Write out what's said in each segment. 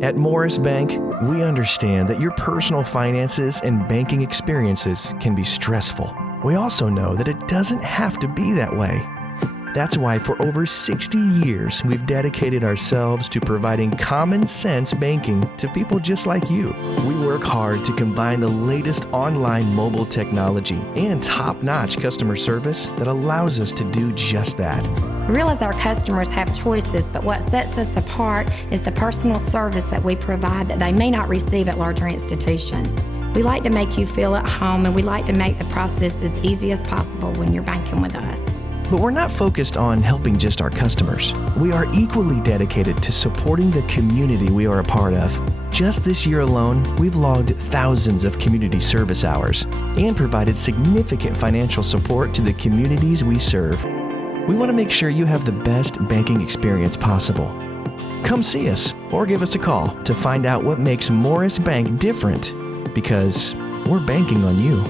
At Morris Bank, we understand that your personal finances and banking experiences can be stressful. We also know that it doesn't have to be that way. That's why for over 60 years, we've dedicated ourselves to providing common sense banking to people just like you. We work hard to combine the latest online mobile technology and top-notch customer service that allows us to do just that. We realize our customers have choices, but what sets us apart is the personal service that we provide that they may not receive at larger institutions. We like to make you feel at home, and we like to make the process as easy as possible when you're banking with us. But we're not focused on helping just our customers. We are equally dedicated to supporting the community we are a part of. Just this year alone, we've logged thousands of community service hours and provided significant financial support to the communities we serve. We want to make sure you have the best banking experience possible. Come see us or give us a call to find out what makes Morris Bank different, because we're banking on you.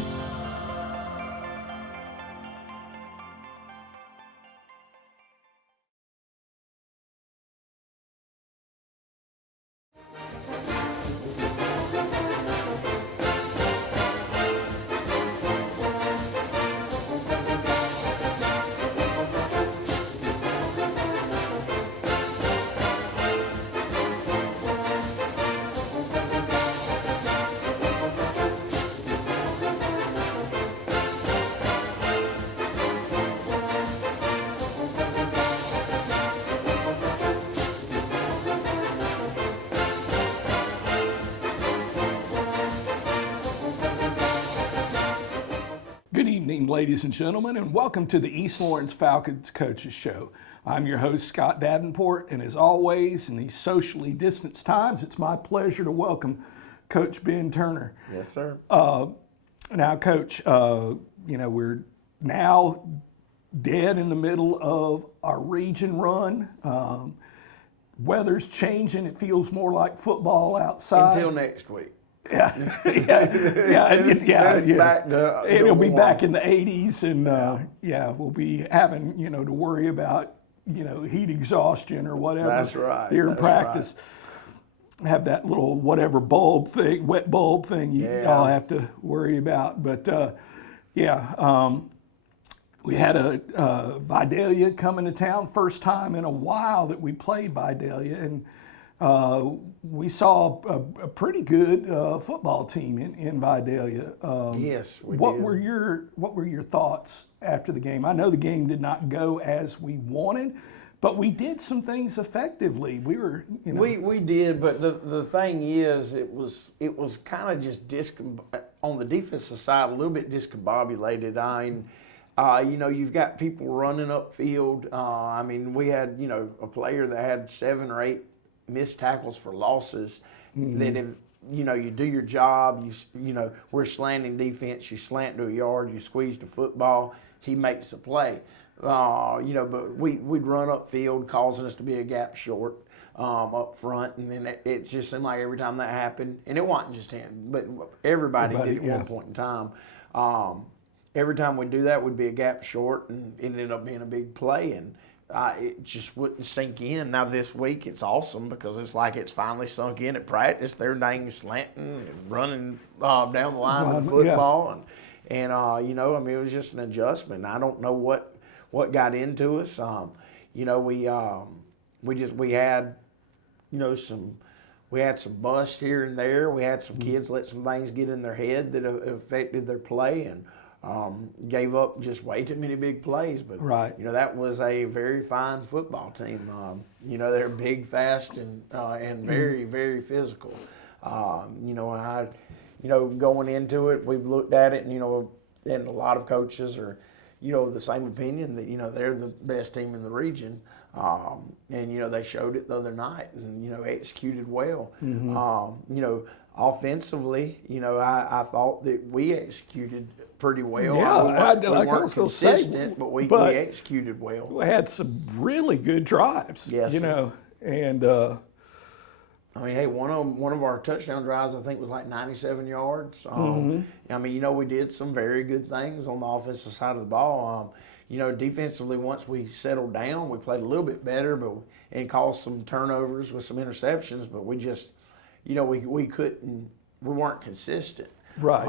Good evening, ladies and gentlemen, and welcome to the East Lawrence Falcons Coaches Show. I'm your host, Scott Davenport, and as always, in these socially distanced times, it's my pleasure to welcome Coach Ben Turner. Yes, sir. Now, Coach, we're now dead in the middle of our region run. Weather's changing. It feels more like football outside. Until next week. Yeah. Back to it'll be back in the 80s, and we'll be having to worry about heat exhaustion or whatever. That's right. Here in practice, have that little whatever bulb thing, wet bulb thing you all have to worry about. But we had a Vidalia coming to town, first time in a while that we played Vidalia, and we saw a pretty good football team in Vidalia. Yes, we what did. were your thoughts after the game? I know the game did not go as we wanted, but we did some things effectively. We were, we did, but the thing is, it was kind of just on the defensive side a little bit discombobulated. You've got people running upfield. We had a player that had 7 or 8 missed tackles for losses. Mm-hmm. Then if you do your job, we're slanting defense, you slant to a yard, you squeeze the football, he makes a play. But we'd run upfield, causing us to be a gap short up front, and then it just seemed like every time that happened, and it wasn't just him, but everybody did at one point in time. Every time we do that, we'd be a gap short, and it ended up being a big play, and it just wouldn't sink in. Now this week it's awesome because it's like it's finally sunk in at practice. They're dang slanting and running down the line with the football, and it was just an adjustment. I don't know what got into us. We had some busts here and there. We had some kids let some things get in their head that affected their play, and gave up just way too many big plays. But that was a very fine football team. They're big, fast, and very, very physical. Going into it, we've looked at it, and a lot of coaches are the same opinion that they're the best team in the region. They showed it the other night, and executed well. Mm-hmm. Offensively, I thought that we executed pretty well. Yeah, we weren't consistent, but we executed well. We had some really good drives. Yes, and one of our touchdown drives, I think, was like 97 yards. We did some very good things on the offensive side of the ball. defensively, once we settled down, we played a little bit better, and caused some turnovers with some interceptions. But we just, we couldn't, we weren't consistent. Right.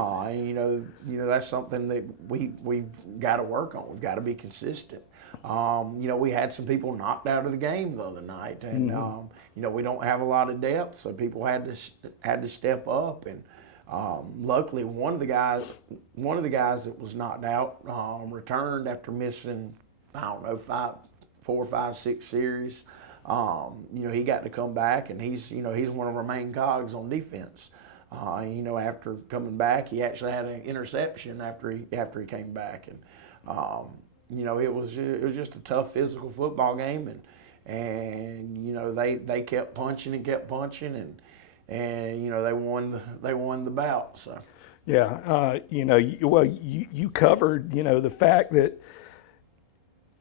That's something that we've got to work on. We've got to be consistent. We had some people knocked out of the game the other night, and we don't have a lot of depth, so people had to step up. And luckily, one of the guys that was knocked out returned after missing, I don't know, 4, 5, 6 series. He got to come back, and he's one of our main cogs on defense. After coming back, he actually had an interception after he came back, and it was just a tough physical football game, and they kept punching and kept punching, and they won the bout. So yeah, you covered the fact that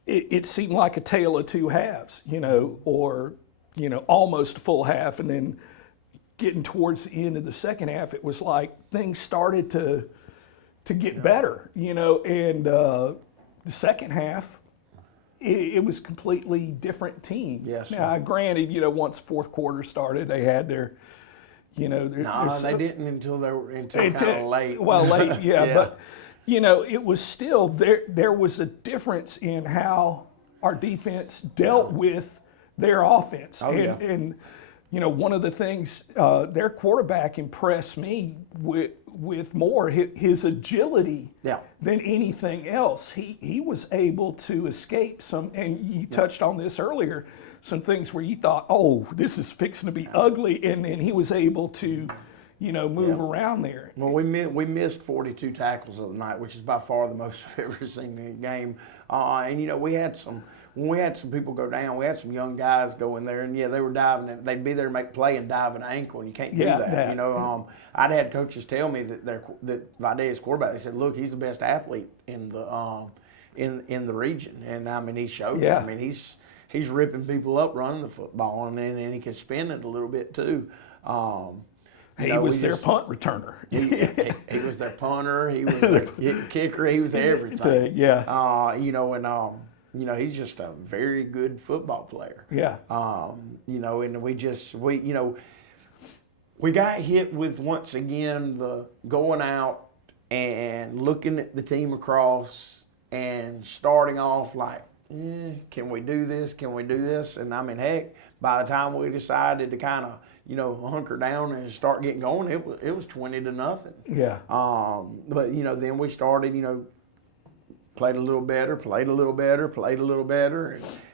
it seemed like a tale of two halves, or almost a full half, and then getting towards the end of the second half, it was like things started to get better, and the second half, it was a completely different team. Yes. Now, granted, once fourth quarter started, they had their, they didn't until kind of late. Well, late, yeah, Yeah. but it was still there. There was a difference in how our defense dealt with their offense, Oh, yeah. and one of the things their quarterback impressed me with more his agility Yeah. than anything else. He was able to escape some, and you touched on this earlier, some things where you thought, oh, this is fixing to be ugly, and then he was able to, move around there. Well, we missed 42 tackles the other night, which is by far the most I've ever seen in a game. And we had some people go down. We had some young guys go in there, and they were diving. They'd be there to make play and dive an ankle, and you can't do that. I'd had coaches tell me that Vida's quarterback. They said, "Look, he's the best athlete in the region," and he showed it. Yeah. He's ripping people up running the football, and then he can spin it a little bit too. He was their punt returner. He was their punter. He was their kicker. He was everything. Yeah. He's just a very good football player. Yeah. And we got hit with, once again, the going out and looking at the team across and starting off like, can we do this? Can we do this? And heck, by the time we decided to kind of, hunker down and start getting going, it was 20-0. Yeah. But then we started, played a little better,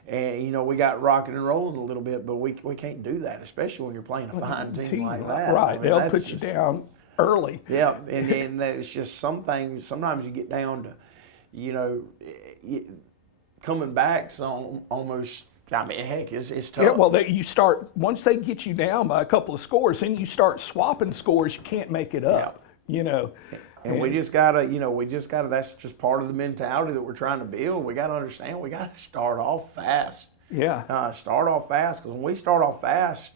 and we got rocking and rolling a little bit. But we can't do that, especially when you're playing a fine team like that. Right, they'll put you down early. Yeah, and it's just some things. Sometimes you get down to, coming back almost. Heck, it's tough. Yeah, well, you start, once they get you down by a couple of scores, then you start swapping scores. You can't make it up. And we just gotta, that's just part of the mentality that we're trying to build. We gotta understand, we gotta start off fast. Yeah. Start off fast, because when we start off fast,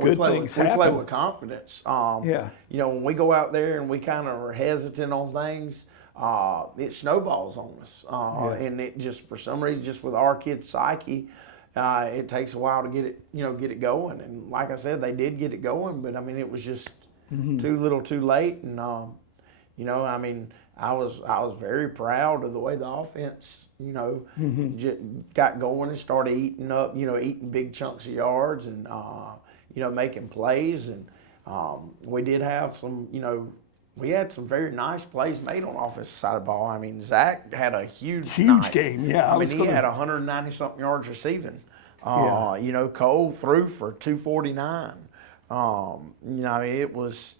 we play with confidence. When we go out there and we kind of are hesitant on things, it snowballs on us. And it just, for some reason, just with our kids' psyche, it takes a while to get it going. And like I said, they did get it going, but it was just too little, too late. And I was very proud of the way the offense, got going and started eating big chunks of yards and making plays. And we did have some, we had some very nice plays made on the offensive side of the ball. Zach had a huge night. Game. Yeah. He had 190-something yards receiving. Cole threw for 249. It was,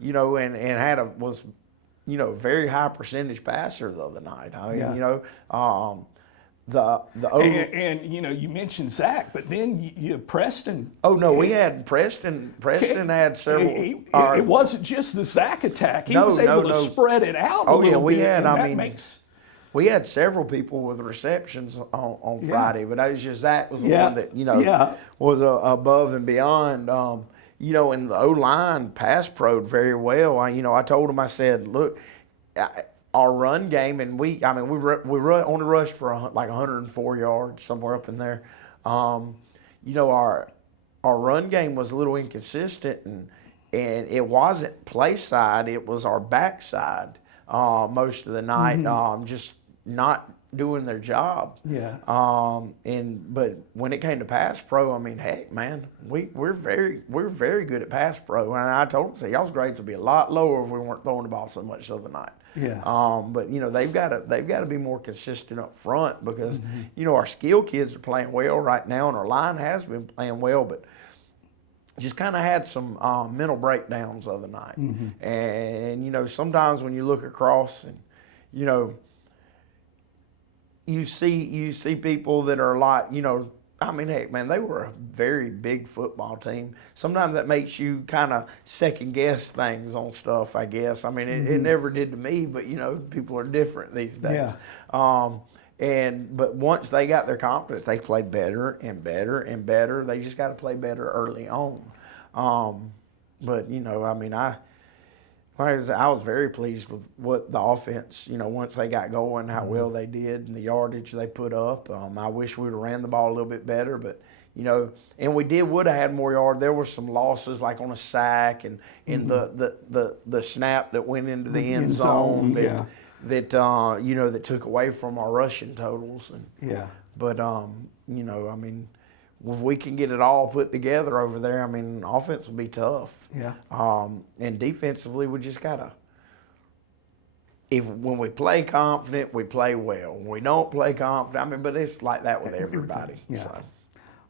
and was very high percentage passer the other night. You mentioned Zach, but then you Preston. Oh no, we had Preston. Preston had several. It wasn't just the Zach attack. He was able to spread it out. Oh yeah, we had. We had several people with receptions on Friday, but it was just Zach was the one that was above and beyond. And the O-line pass pro'd very well. I told him, I said, look, our run game, and we only rushed for like 104 yards, somewhere up in there. You know, our run game was a little inconsistent, and it wasn't play side, it was our backside most of the night, just not doing their job. Yeah. But when it came to pass pro, I mean, heck, man, we're very good at pass pro. And I told them, say, y'all's grades would be a lot lower if we weren't throwing the ball so much the other night. Yeah. But you know, they've got to be more consistent up front, because you know, our skill kids are playing well right now, and our line has been playing well, but just kind of had some mental breakdowns the other night. And you know, sometimes when you look across, and you know, you see people that are a lot, you know, I mean, heck, man, they were a very big football team. Sometimes that makes you kind of second guess things on stuff, I guess. I mean, it never did to me, but you know, people are different these days. But once they got their confidence, they played better and better and better. They just got to play better early on. But you know, I mean, I was very pleased with what the offense, you know, once they got going, how well they did and the yardage they put up. I wish we would have ran the ball a little bit better, but, you know, and we would have had more yard. There were some losses, like on a sack and in the snap that went into the end zone that you know, that took away from our rushing totals. But, you know, I mean, if we can get it all put together over there, I mean, offense will be tough. And defensively, we just gotta. When we play confident, we play well. When we don't play confident, I mean, but it's like that with everybody. So.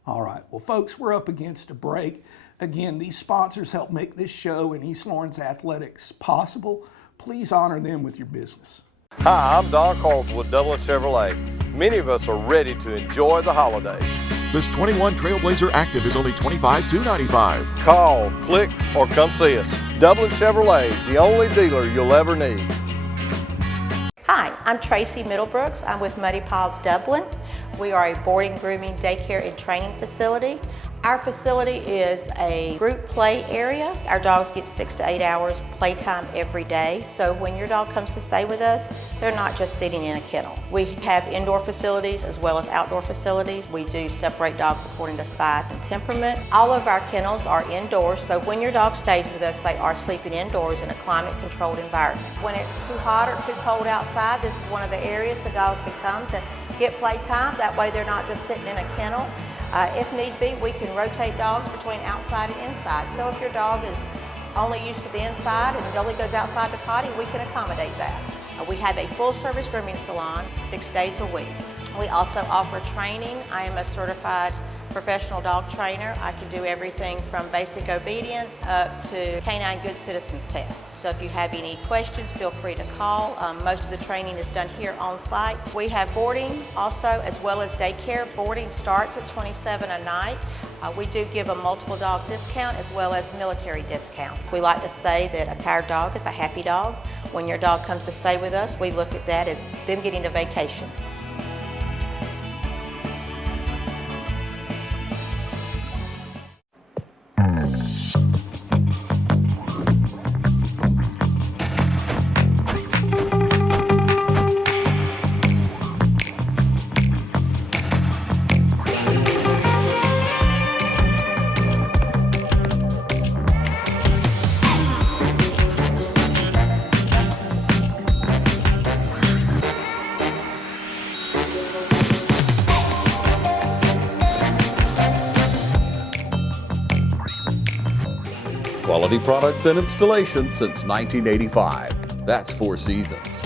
All right. Well, folks, we're up against a break. Again, these sponsors help make this show and East Lawrence athletics possible. Please honor them with your business. Hi, I'm Don Carswell, Dublin Chevrolet. Many of us are ready to enjoy the holidays. This 21 Trailblazer Active is only $25,295. Call, click, or come see us. Dublin Chevrolet, the only dealer you'll ever need. Hi, I'm Tracy Middlebrooks. I'm with Muddy Paws Dublin. We are a boarding, grooming, daycare, and training facility. Our facility is a group play area. Our dogs get 6 to 8 hours playtime every day. So when your dog comes to stay with us, they're not just sitting in a kennel. We have indoor facilities as well as outdoor facilities. We do separate dogs according to size and temperament. All of our kennels are indoors, so when your dog stays with us, they are sleeping indoors in a climate-controlled environment. When it's too hot or too cold outside, this is one of the areas the dogs can come to get playtime. That way they're not just sitting in a kennel. If need be, we can rotate dogs between outside and inside. So if your dog is only used to the inside and only goes outside to potty, we can accommodate that. We have a full-service grooming salon 6 days a week. We also offer training. I am a certified professional dog trainer. I can do everything from basic obedience up to canine good citizens test. So if you have any questions, feel free to call. Most of the training is done here on site. We have boarding also, as well as daycare. Boarding starts at $27 a night. We do give a multiple dog discount as well as military discounts. We like to say that a tired dog is a happy dog. When your dog comes to stay with us, we look at that as them getting a vacation. Quality products and installations since 1985. That's 4 Seasons.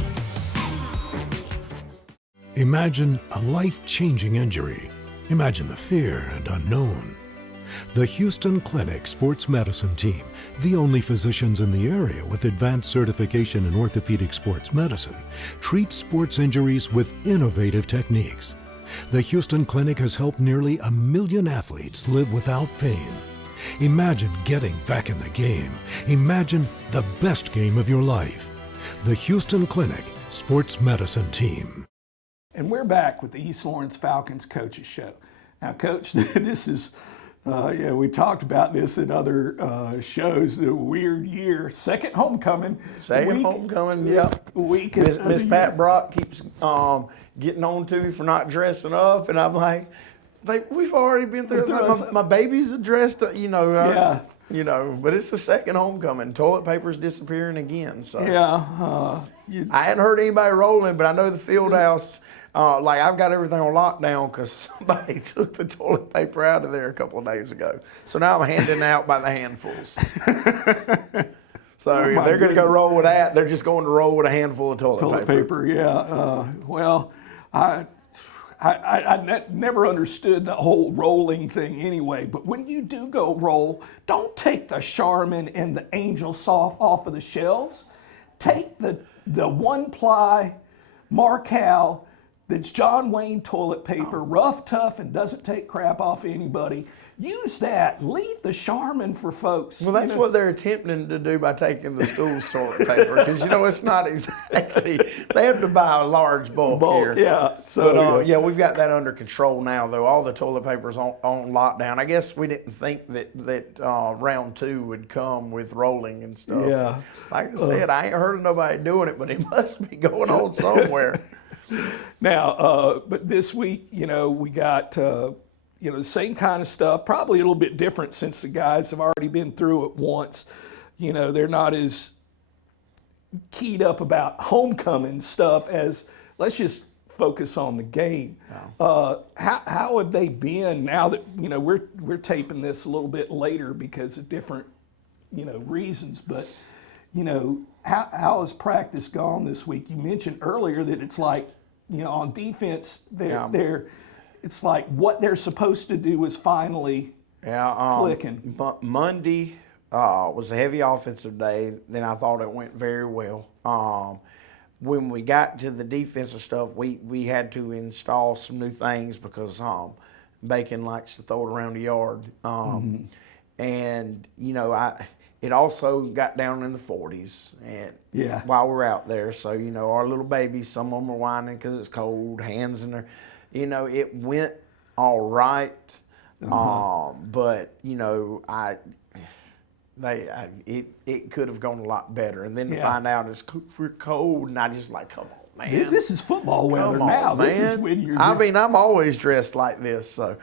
Imagine a life-changing injury. Imagine the fear and unknown. The Houston Clinic Sports Medicine Team, the only physicians in the area with advanced certification in orthopedic sports medicine, treats sports injuries with innovative techniques. The Houston Clinic has helped nearly 1 million athletes live without pain. Imagine getting back in the game. Imagine the best game of your life. The Houston Clinic Sports Medicine Team. And we're back with the East Lawrence Falcons Coaches Show. Now, Coach, this is Yeah, we talked about this in other shows. The weird year, second homecoming. Homecoming, yeah. Week. Miss Pat Brock keeps getting on to me for not dressing up, and I'm like, we've already been through. It's like my baby's dressed, you know. Yeah. You know, but it's the second homecoming. Toilet paper's disappearing again. So Yeah. I hadn't heard anybody rolling, but I know the field house. Like I've got everything on lockdown because somebody took the toilet paper out of there a couple of days ago. So now I'm handing out by the handfuls. So if they're going to go roll with that, they're just going to roll with a handful of toilet paper. Yeah. Well, I never understood the whole rolling thing anyway. But when you do go roll, don't take the Charmin and the Angel Soft off of the shelves. Take the 1-ply Marcal. That's John Wayne toilet paper, rough, tough, and doesn't take crap off anybody. Use that. Leave the Charmin for folks. Well, that's what they're attempting to do by taking the school's toilet paper, because you know it's not exactly. They have to buy a large bulk here. Yeah. So but, yeah, we've got that under control now, though. All the toilet paper's on lockdown. I guess we didn't think that round 2 would come with rolling and stuff. Yeah. Like I said, I ain't heard of nobody doing it, but it must be going on somewhere. Now, but this week, you know, we got, the same kind of stuff, probably a little bit different since the guys have already been through it once. You know, they're not as keyed up about homecoming stuff as let's just focus on the game. Wow. How have they been now that, you know, we're taping this a little bit later because of different, reasons, but, how has practice gone this week? You mentioned earlier that it's like, on defense, it's like what they're supposed to do is finally clicking. Monday was a heavy offensive day. Then I thought it went very well. When we got to the defensive stuff, we had to install some new things because Bacon likes to throw it around the yard. And, it also got down in the 40s and while we're out there. So, our little babies, some of them are whining because it's cold, hands in their, it went all right. But, it could have gone a lot better. And then to find out we're cold, and I just like, come on, man. This is football weather now. Man. This is when you're. I'm always dressed like this. So,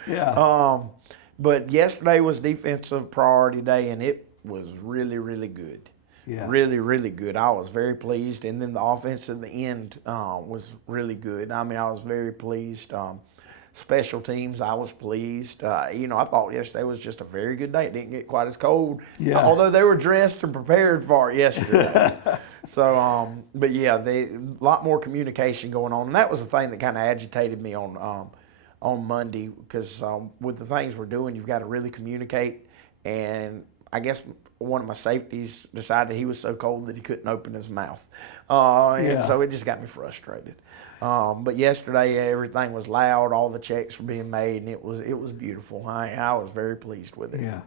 but yesterday was defensive priority day, and it was really, really good. Yeah. Really, really good. I was very pleased. And then the offense at the end was really good. I was very pleased. Special teams, I was pleased. I thought yesterday was just a very good day. It didn't get quite as cold, although they were dressed and prepared for it yesterday. So, but yeah, a lot more communication going on. And that was the thing that kind of agitated me on Monday because with the things we're doing, you've got to really communicate. And I guess one of my safeties decided he was so cold that he couldn't open his mouth. And so it just got me frustrated. But yesterday everything was loud, all the checks were being made, and it was beautiful. I was very pleased with it. Yeah,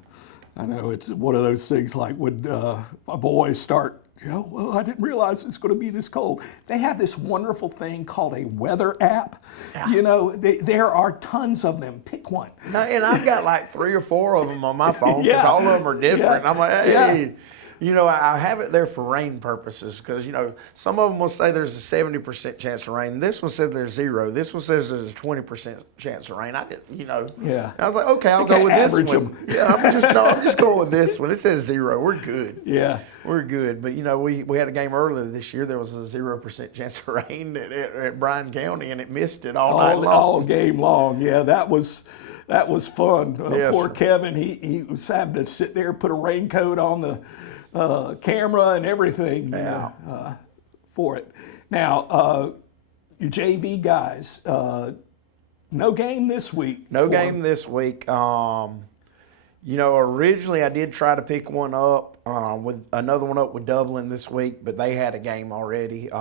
I know it's one of those things like when my boys start, well, I didn't realize it's going to be this cold. They have this wonderful thing called a weather app. Yeah. There are tons of them. Pick one. No, and I've got like 3 or 4 of them on my phone because all of them are different. I'm like, hey. I have it there for rain purposes because, some of them will say there's a 70% chance of rain. This one said there's 0. This one says there's a 20% chance of rain. I didn't, I was like, okay, I'll go with this one. Yeah, I'm just going with this one. It says 0. We're good. Yeah. We're good. But, we had a game earlier this year. There was a 0% chance of rain at Bryan County, and it missed it all night long. All game long. Yeah, that was fun. Yes, poor Kevin, he was having to sit there, put a raincoat on the camera and everything for it. Now, your JV guys, no game this week. No game this week. Originally I did try to pick one up, with another one up with Dublin this week, but they had a game already.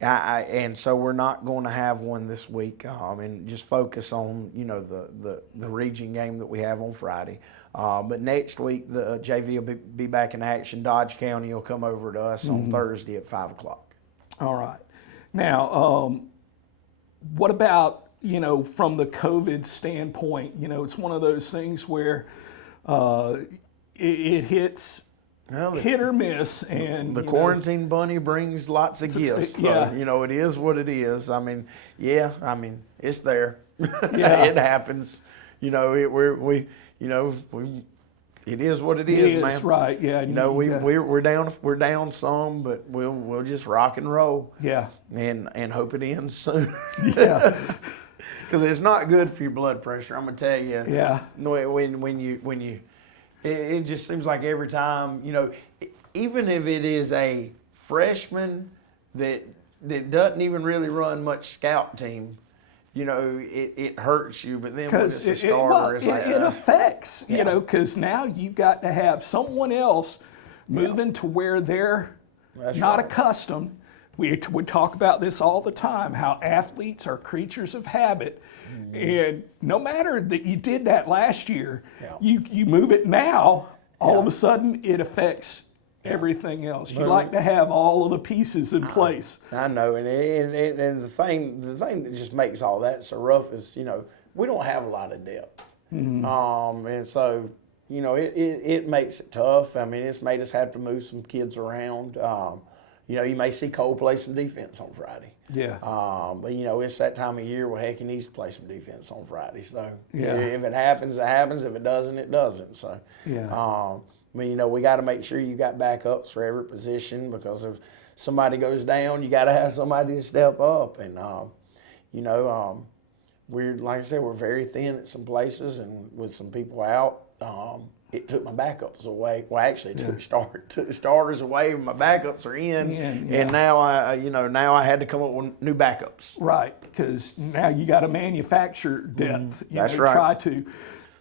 And so we're not going to have one this week, and just focus on, the region game that we have on Friday. But next week, the JV will be back in action. Dodge County will come over to us on Thursday at 5 o'clock. All right. Now, what about, you know, from the COVID standpoint, you know, it's one of those things where it hits hit or miss. And the quarantine bunny brings lots of gifts. So, yeah. you know, it is what it is. I mean, yeah, I mean, it's there. Yeah. It happens. You know, it is what it is, man. Right, yeah. You know, we're down some, but we'll just rock and roll. Yeah. And hope it ends soon. Yeah. Because it's not good for your blood pressure. I'm gonna tell you. Yeah. When you, it just seems like every time, you know, even if it is a freshman that doesn't even really run much scout team, you know, it hurts you. But then when it's a starter, it affects, you know, because now you've got to have someone else moving to where they're not accustomed. We talk about this all the time, how athletes are creatures of habit. And no matter that you did that last year, you move it now, all of a sudden it affects everything else. You like to have all of the pieces in place. I know, and the thing that just makes all that so rough is, you know, we don't have a lot of depth. And so, you know, it makes it tough. I mean, it's made us have to move some kids around. You know, you may see Cole play some defense on Friday. Yeah. But, you know, it's that time of year where, heck, he needs to play some defense on Friday. So, yeah. If it happens, it happens. If it doesn't, it doesn't. So, yeah. I mean, you know, we got to make sure you got backups for every position, because if somebody goes down, you got to have somebody to step up. And, you know, we're, like I said, we're very thin at some places, and with some people out, it took my backups away. Well, actually, it took starters away. My backups are in, and now I had to come up with new backups. Right, because now you got to manufacture depth. That's right. Try to.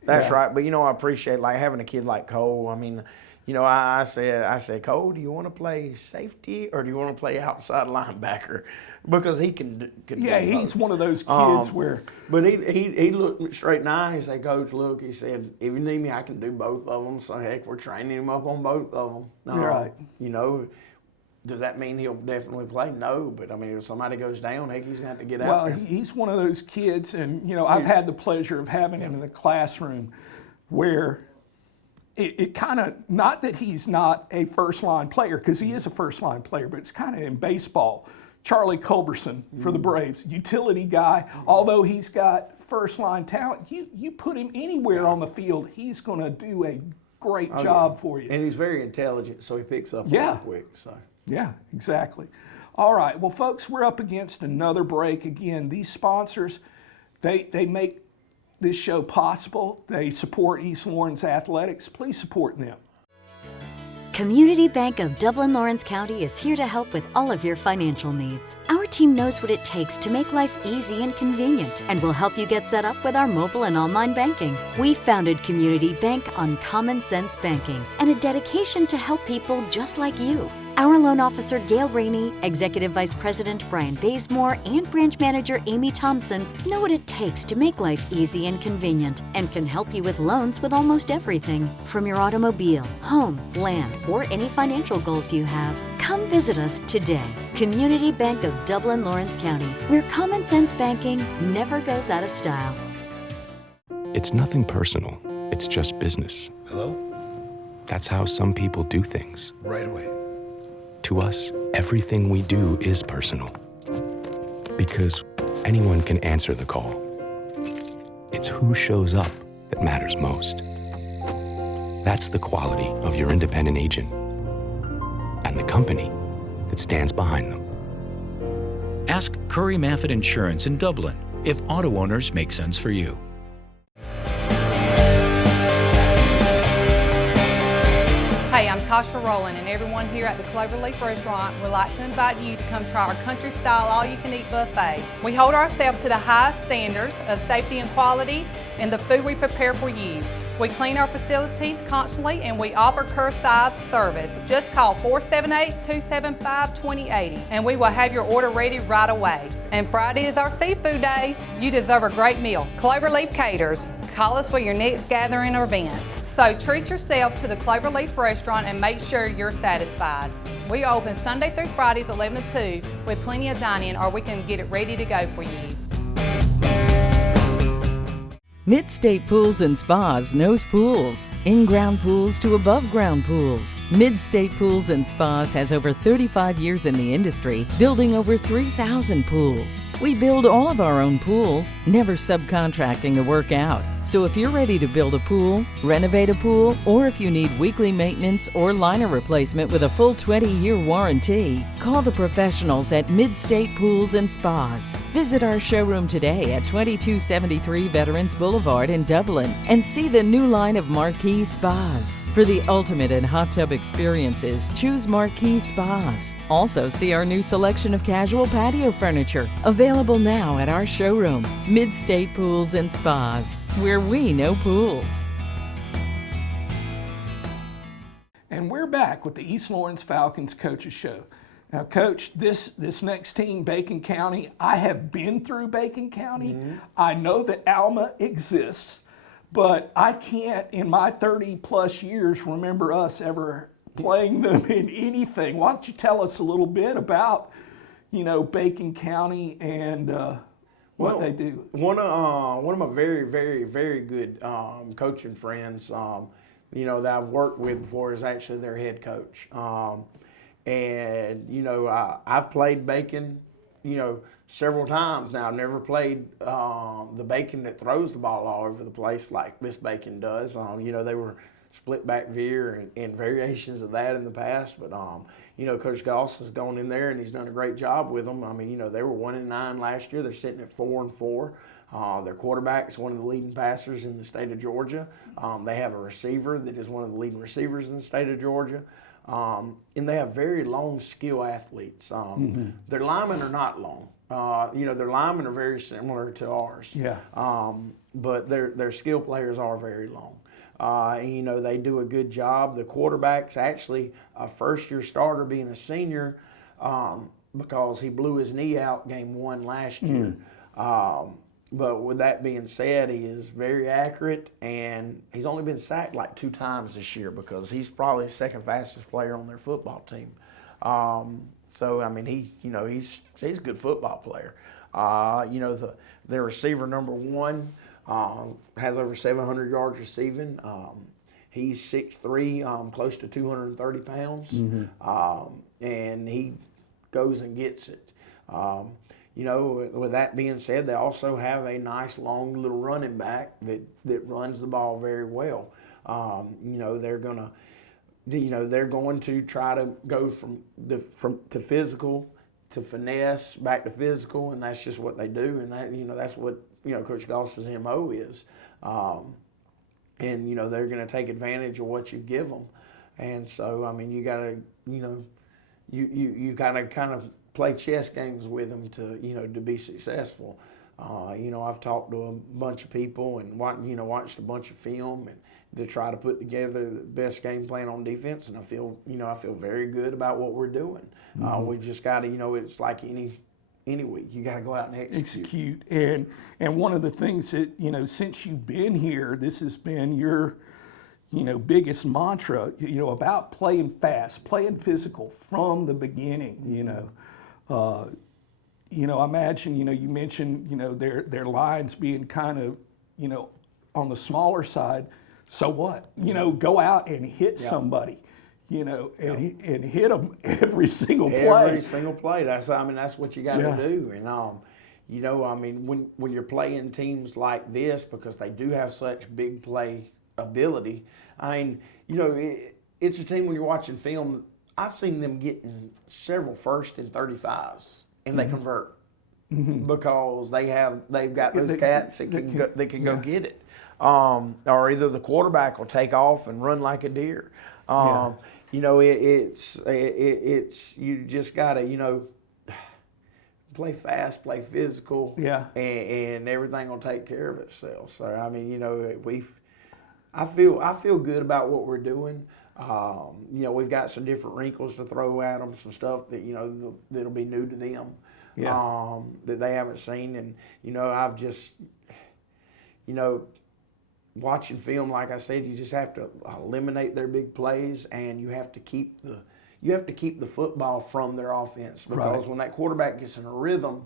That's right. But, you know, I appreciate, like, having a kid like Cole. I mean, you know, I said, Cole, do you want to play safety or do you want to play outside linebacker? Because he can do he's both. one of those kids where. But he looked me straight in the eye. He said, Coach, look, he said, if you need me, I can do both of them. So, heck, we're training him up on both of them. Right. You know, does that mean he'll definitely play? No, but I mean, if somebody goes down, heck, he's going to have to get out. Well, he's one of those kids, and, you know, I've had the pleasure of having him in the classroom where it kind of, not that he's not a first-line player, because he is a first-line player, but it's kind of in baseball. Charlie Culberson for the Braves, utility guy, although he's got first-line talent, you put him anywhere on the field, he's going to do a great job for you. And he's very intelligent, so he picks up really quick. So. Yeah, exactly. All right, well, folks, we're up against another break. Again, these sponsors, they make this show possible. They support East Lawrence athletics. Please support them. Community Bank of Dublin-Lawrence County is here to help with all of your financial needs. Our team knows what it takes to make life easy and convenient, and will help you get set up with our mobile and online banking. We founded Community Bank on common sense banking and a dedication to help people just like you. Our loan officer, Gail Rainey, Executive Vice President Brian Bazemore, and Branch Manager Amy Thompson know what it takes to make life easy and convenient, and can help you with loans with almost everything. From your automobile, home, land, or any financial goals you have, come visit us today. Community Bank of Dublin-Lawrence County, where common sense banking never goes out of style. It's nothing personal. It's just business. Hello? That's how some people do things. Right away. To us, everything we do is personal. Because anyone can answer the call. It's who shows up that matters most. That's the quality of your independent agent and the company that stands behind them. Ask Curry Maffett Insurance in Dublin if auto owners make sense for you. Hey, I'm Tasha Rowland, and everyone here at the Cloverleaf Restaurant would like to invite you to come try our country-style all-you-can-eat buffet. We hold ourselves to the highest standards of safety and quality in the food we prepare for you. We clean our facilities constantly, and we offer curbside service. Just call 478-275-2080, and we will have your order ready right away. And Friday is our seafood day. You deserve a great meal. Cloverleaf Caters. Call us for your next gathering or event. So treat yourself to the Cloverleaf Restaurant and make sure you're satisfied. We are open Sunday through Fridays 11 to 2 with plenty of dining, or we can get it ready to go for you. Mid-State Pools and Spas knows pools, in-ground pools to above-ground pools. Mid-State Pools and Spas has over 35 years in the industry, building over 3,000 pools. We build all of our own pools, never subcontracting the work out. So if you're ready to build a pool, renovate a pool, or if you need weekly maintenance or liner replacement with a full 20-year warranty, call the professionals at Mid-State Pools and Spas. Visit our showroom today at 2273 Veterans Boulevard in Dublin and see the new line of Marquee Spas. For the ultimate in hot tub experiences, choose Marquee Spas. Also see our new selection of casual patio furniture, available now at our showroom, Mid-State Pools and Spas, where we know pools. And we're back with the East Lawrence Falcons Coaches Show. Now, Coach, this next team, Bacon County, I have been through Bacon County. Mm-hmm. I know that Alma exists, but I can't, in my 30-plus years, remember us ever playing them in anything. Why don't you tell us a little bit about, Bacon County and what they do? One of my very, very, very good coaching friends, that I've worked with before is actually their head coach. I've played Bacon, several times now. I've never played the Bacon that throws the ball all over the place like this Bacon does. They were split back veer and variations of that in the past. But, Coach Goss has gone in there and he's done a great job with them. They were 1-9 last year. They're sitting at 4-4. Their quarterback's one of the leading passers in the state of Georgia. They have a receiver that is one of the leading receivers in the state of Georgia. And they have very long skill athletes. Their linemen are not long. Their linemen are very similar to ours. Yeah. But their skill players are very long. They do a good job. The quarterback's actually a first-year starter, being a senior, because he blew his knee out game 1 last year. But with that being said, he is very accurate, and he's only been sacked like 2 times this year because he's probably the second fastest player on their football team. He's a good football player. Their receiver number 1 has over 700 yards receiving. He's 6'3", close to 230 pounds, and he goes and gets it. With that being said, they also have a nice long little running back that runs the ball very well. They're going to try to go from physical to finesse back to physical, and that's just what they do. And that's what Coach Goss's MO is. They're going to take advantage of what you give them. And so you got to you got to kind of play chess games with them to be successful. I've talked to a bunch of people and watched a bunch of film and to try to put together the best game plan on defense. And I feel very good about what we're doing. We've just got to, it's like any week, you got to go out and execute. And one of the things that since you've been here, this has been your biggest mantra, about playing fast, playing physical from the beginning. I imagine, you mentioned, their lines being kind of, on the smaller side. So what? Go out and hit somebody, and hit them every single play. Every single play. That's what you got to do. And, when you're playing teams like this, because they do have such big play ability, it's a team when you're watching film, I've seen them getting several 1st and 35s, and they convert because they've got those cats that can go get it, or either the quarterback will take off and run like a deer. It's you just gotta play fast, play physical, and everything will take care of itself. So I feel good about what we're doing. We've got some different wrinkles to throw at them, some stuff that that'll be new to them, that they haven't seen. And I've just watching film, like I said, you just have to eliminate their big plays, and you have to keep the football from their offense, because when that quarterback gets in a rhythm,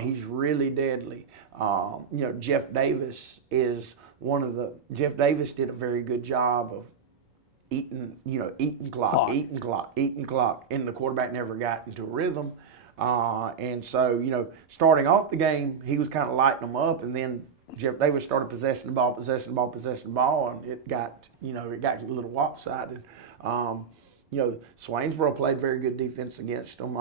He's really deadly. You know, Jeff Davis is Jeff Davis did a very good job of eating clock, and the quarterback never got into a rhythm. And so, you know, starting off the game, he was kind of lighting them up, and then Jeff Davis started possessing the ball, and it got a little lopsided. You know, Swainsboro played very good defense against them,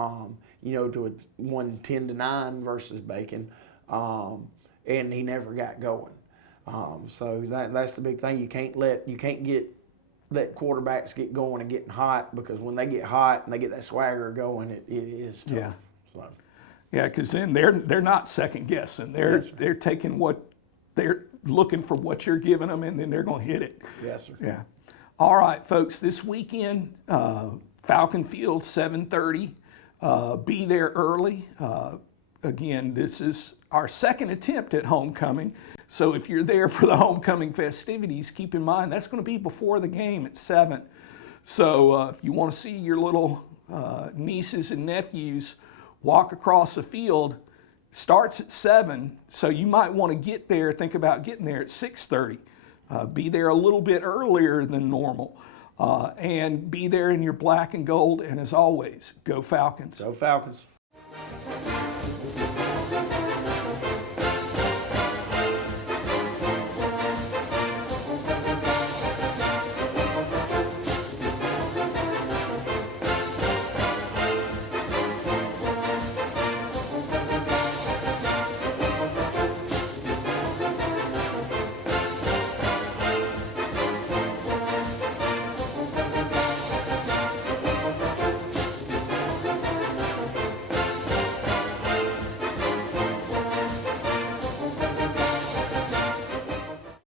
you know, to won 10-9 versus Bacon, and he never got going. So that's the big thing. You can't let quarterbacks get going and getting hot, because when they get hot and they get that swagger going, it is tough. Yeah. So. Yeah, because then they're not second guessing. They're taking what they're looking for, what you're giving them, and then they're going to hit it. Yes, sir. Yeah. All right, folks. This weekend, Falcon Field, 7:30. Be there early. Again, this is our second attempt at homecoming. So if you're there for the homecoming festivities, keep in mind that's going to be before the game at 7. So if you want to see your little nieces and nephews walk across the field, starts at 7. So you might want to get there, think about getting there at 6:30. Be there a little bit earlier than normal. And be there in your black and gold. And as always, go Falcons. Go Falcons.